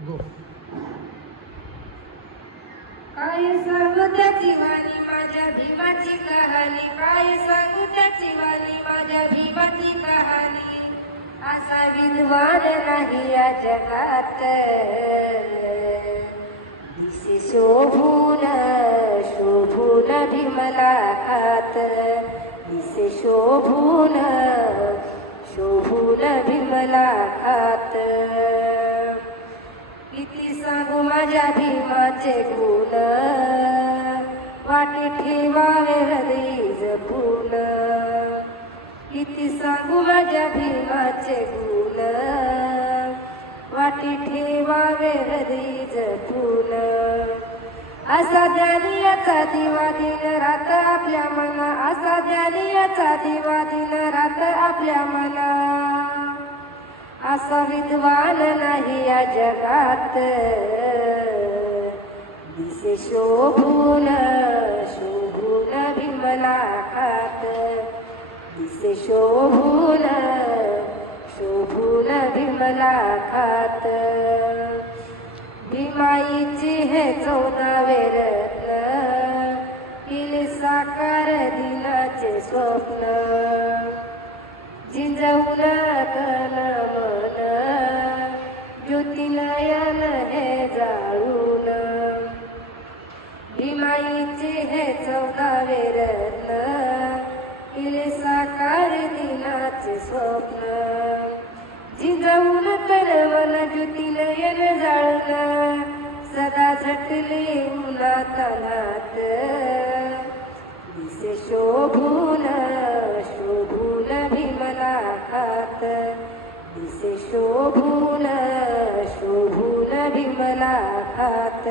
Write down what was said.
गो. काय सांगू त्याची वाणी माझ्या भीमाची कहाणी, काय सांगू त्याची वाणी माझ्या भीमाची कहाणी. असा विद्वान नाही या जगात, दिसे शोभून शोभून भीमला हात, दिसे शोभून शोभून भीमला हात. किती सांगू माझ्या भीमाचे गुण, वाटे ठेवावे हृदय जपून. किती सांगू माझ्या भीमाचे गुण, वाटे ठेवावे हृदय जपून. असा ज्ञानी याचा दिवा दिन रात आपल्या मना, असा ज्ञानी याचा दिवा दिन रात आपल्या मना. असा विद्वान नाही या जगात, दिसे शोभून शोभून भीमला हात, दिसे शोभून शोभून भीमला हात. भीमाईचे हे 14वे रत्न, केले साकार दिनाचे स्वप्न. झिंजवून तन मन ज्योतिनयन हे जाळून. भीमाईचे हे 14वे रत्न, केले साकार दिनाचे स्वप्न. झिंजवून तन मन ज्योतिनयन जाळून, सदा झटले उन्हातान्हात. दिसे शोभून शोभून भीमला हात, दिसे शोभून शोभून भीमला हात.